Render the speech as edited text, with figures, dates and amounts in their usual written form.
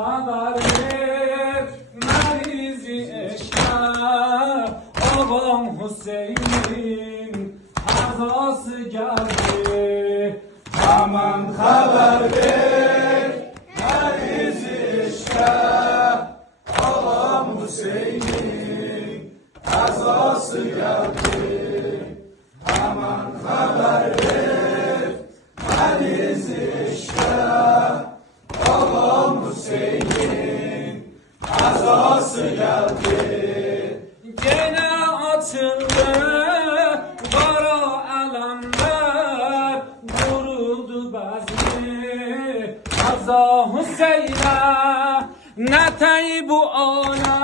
خبر ده مریضی عشق آقام حسین حضاس گرده همان خبر ده مریضی عشق آقام حسین حضاس گرده همان خبر ده مریضی عشق آقام حسین حضاس گرده gene atıldı kara alemler vuruldu bazı Haza Hüseyin'e ne tey bu ana